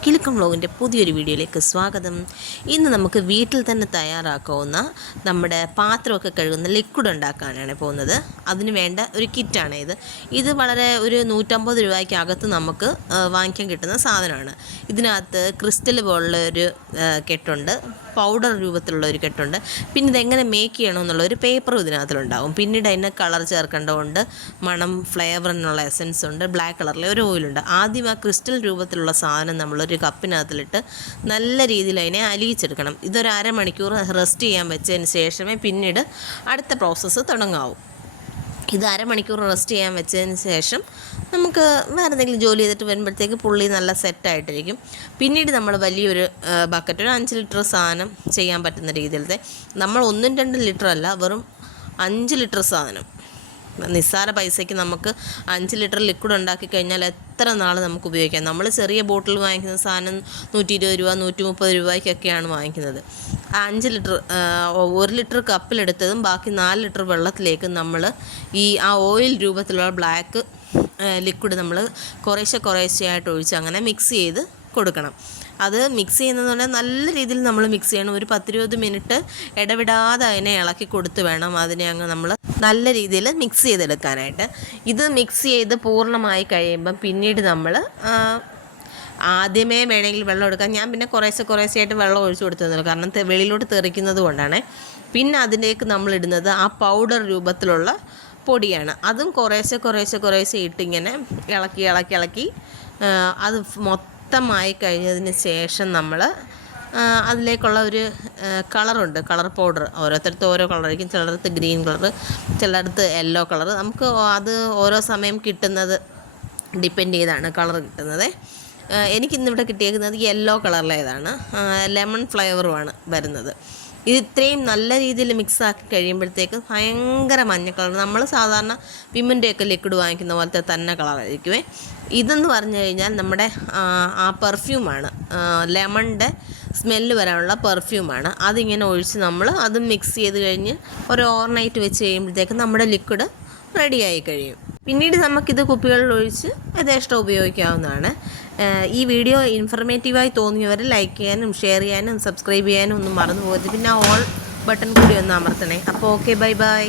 que Kilukkam വ്ളോഗിന്റെ പുതിയൊരു വീഡിയോയിലേക്ക് സ്വാഗതം. ഇന്ന് നമുക്ക് വീട്ടിൽ തന്നെ തയ്യാറാക്കാവുന്ന നമ്മുടെ പാത്രമൊക്കെ കഴുകുന്ന ലിക്വിഡ് ഉണ്ടാക്കാനാണ് പോകുന്നത്. അതിന് വേണ്ട ഒരു കിറ്റാണ് ഇത്. ഇത് വളരെ ഒരു നൂറ്റമ്പത് രൂപയ്ക്കകത്ത് നമുക്ക് വാങ്ങിക്കാൻ കിട്ടുന്ന സാധനമാണ്. ഇതിനകത്ത് ക്രിസ്റ്റൽ പോലുള്ള ഒരു കെട്ടുണ്ട്. പൗഡർ രൂപത്തിലുള്ള ഒരു കെട്ടുണ്ട്. പിന്നെ ഇതെങ്ങനെ മേക്ക് ചെയ്യണമെന്നുള്ള ഒരു പേപ്പറും ഇതിനകത്തിലുണ്ടാവും. പിന്നീട് അതിന് കളർ ചേർക്കേണ്ടതുണ്ട്. മണം ഫ്ലേവറിനുള്ള എസൻസ് ഉണ്ട്. ബ്ലാക്ക് കളറിലെ ഒരു ഓയിലുണ്ട് ആദ്യം ആ ക്രിസ്റ്റൽ രൂപത്തിലുള്ള സാധനം നമ്മളൊരു കപ്പിനകത്തിലിട്ട് നല്ല രീതിയിൽ അതിനെ അലിയിച്ചെടുക്കണം. ഇതൊരു അരമണിക്കൂർ റെസ്റ്റ് ചെയ്യാൻ വെച്ചതിന് ശേഷമേ പിന്നീട് അടുത്ത പ്രോസസ്സ് തുടങ്ങാവൂ. ഇത് അരമണിക്കൂർ റെസ്റ്റ് ചെയ്യാൻ വെച്ചതിന് ശേഷം നമുക്ക് വേറെ എന്തെങ്കിലും ജോലി ചെയ്തിട്ട് വരുമ്പോഴത്തേക്ക് പുള്ളി നല്ല സെറ്റായിട്ടിരിക്കും പിന്നീട് നമ്മൾ വലിയൊരു ബക്കറ്റ് ഒരു അഞ്ച് ലിറ്റർ സാധനം ചെയ്യാൻ പറ്റുന്ന രീതിയിലത്തെ നമ്മൾ ഒന്നും രണ്ടും ലിറ്റർ അല്ല വെറും അഞ്ച് ലിറ്റർ സാധനം. നിസ്സാര പൈസയ്ക്ക് നമുക്ക് അഞ്ച് ലിറ്റർ ലിക്വിഡ് ഉണ്ടാക്കി കഴിഞ്ഞാൽ എത്ര നാൾ നമുക്ക് ഉപയോഗിക്കാം? നമ്മൾ ചെറിയ ബോട്ടിൽ വാങ്ങിക്കുന്ന സാധനം നൂറ്റി ഇരുപത് രൂപ നൂറ്റി മുപ്പത് രൂപയ്ക്കൊക്കെയാണ് വാങ്ങിക്കുന്നത്. ആ അഞ്ച് ലിറ്റർ ഒരു ലിറ്റർ കപ്പിലെടുത്തതും ബാക്കി നാല് ലിറ്റർ വെള്ളത്തിലേക്ക് നമ്മൾ ഈ ആ ഓയിൽ രൂപത്തിലുള്ള ബ്ലാക്ക് ലിക്വിഡ് നമ്മൾ കുറേശ്ശെ കുറേശ്ശെയായിട്ട് ഒഴിച്ച് അങ്ങനെ മിക്സ് ചെയ്ത് കൊടുക്കണം. അത് മിക്സ് ചെയ്യുന്നതുകൊണ്ട് നല്ല രീതിയിൽ നമ്മൾ മിക്സ് ചെയ്യണം. ഒരു പത്തിരുപത് മിനിറ്റ് ഇടവിടാതെ അതിനെ ഇളക്കി കൊടുത്ത് വേണം അതിനെ അങ്ങ് നമ്മൾ നല്ല രീതിയിൽ മിക്സ് ചെയ്തെടുക്കാനായിട്ട്. ഇത് മിക്സ് ചെയ്ത് പൂർണമായി കഴിയുമ്പം പിന്നീട് നമ്മൾ ആദ്യമേ വേണമെങ്കിൽ വെള്ളം എടുക്കാം. ഞാൻ പിന്നെ കുറേശ്ശെ ആയിട്ട് വെള്ളം ഒഴിച്ചു കൊടുത്തത് കാരണം വെളിയിലോട്ട് തെറിക്കുന്നത് കൊണ്ടാണ്. പിന്നെ അതിലേക്ക് നമ്മൾ ഇടുന്നത് ആ പൗഡർ രൂപത്തിലുള്ള പൊടിയാണ്. അതും കുറേശ്ശെ കുറേശ്ശെ കുറേശ്ശെ ഇട്ടിങ്ങനെ ഇളക്കി ഇളക്കി ഇളക്കി അത് അത് മൊത്തമായി കഴിഞ്ഞതിന് ശേഷം നമ്മൾ അതിലേക്കുള്ള ഒരു കളറുണ്ട്. Colour powder. ഓരോരുത്തരത്ത് ഓരോ കളറായിരിക്കും. ചിലടത്ത് ഗ്രീൻ കളർ ചിലടത്ത് യെല്ലോ കളർ നമുക്ക് അത് ഓരോ സമയം കിട്ടുന്നത് ഡിപ്പെൻഡ് ചെയ്താണ് കളർ കിട്ടുന്നത്. എനിക്കിന്നിവിടെ കിട്ടിയേക്കുന്നത് യെല്ലോ കളറിലേതാണ്. ലെമൺ ഫ്ലേവറുമാണ് വരുന്നത്. ഇത് ഇത്രയും നല്ല രീതിയിൽ മിക്സ് ആക്കി കഴിയുമ്പോഴത്തേക്ക് ഭയങ്കര മഞ്ഞ കളർ നമ്മൾ സാധാരണ വിമന്റെയൊക്കെ ലിക്വിഡ് വാങ്ങിക്കുന്ന പോലത്തെ തന്നെ കളറായിരിക്കുമേ ഇതെന്ന് പറഞ്ഞു കഴിഞ്ഞാൽ നമ്മുടെ ആ, പെർഫ്യൂമാണ് ലെമണിന്റെ സ്മെല്ല് വരാനുള്ള പെർഫ്യൂമാണ് അതിങ്ങനെ ഒഴിച്ച് നമ്മൾ അത് മിക്സ് ചെയ്ത് കഴിഞ്ഞ് ഒരു ഓവർനൈറ്റ് വെച്ച് കഴിയുമ്പോഴത്തേക്ക് നമ്മുടെ ലിക്വിഡ് റെഡിയായി കഴിയും. പിന്നീട് നമുക്കിത് കുപ്പികളിൽ ഒഴിച്ച് യഥേഷ്ടം ഉപയോഗിക്കാവുന്നതാണ്. ഈ വീഡിയോ ഇൻഫർമേറ്റീവായി തോന്നിയവർ ലൈക്ക് ചെയ്യാനും ഷെയർ ചെയ്യാനും സബ്സ്ക്രൈബ് ചെയ്യാനും ഒന്നും മറന്നു പോകരുത് പിന്നെ ഓൾ ബട്ടൺ കൂടി ഒന്ന് അമർത്തണേ. അപ്പോൾ ഓക്കെ ബൈ ബൈ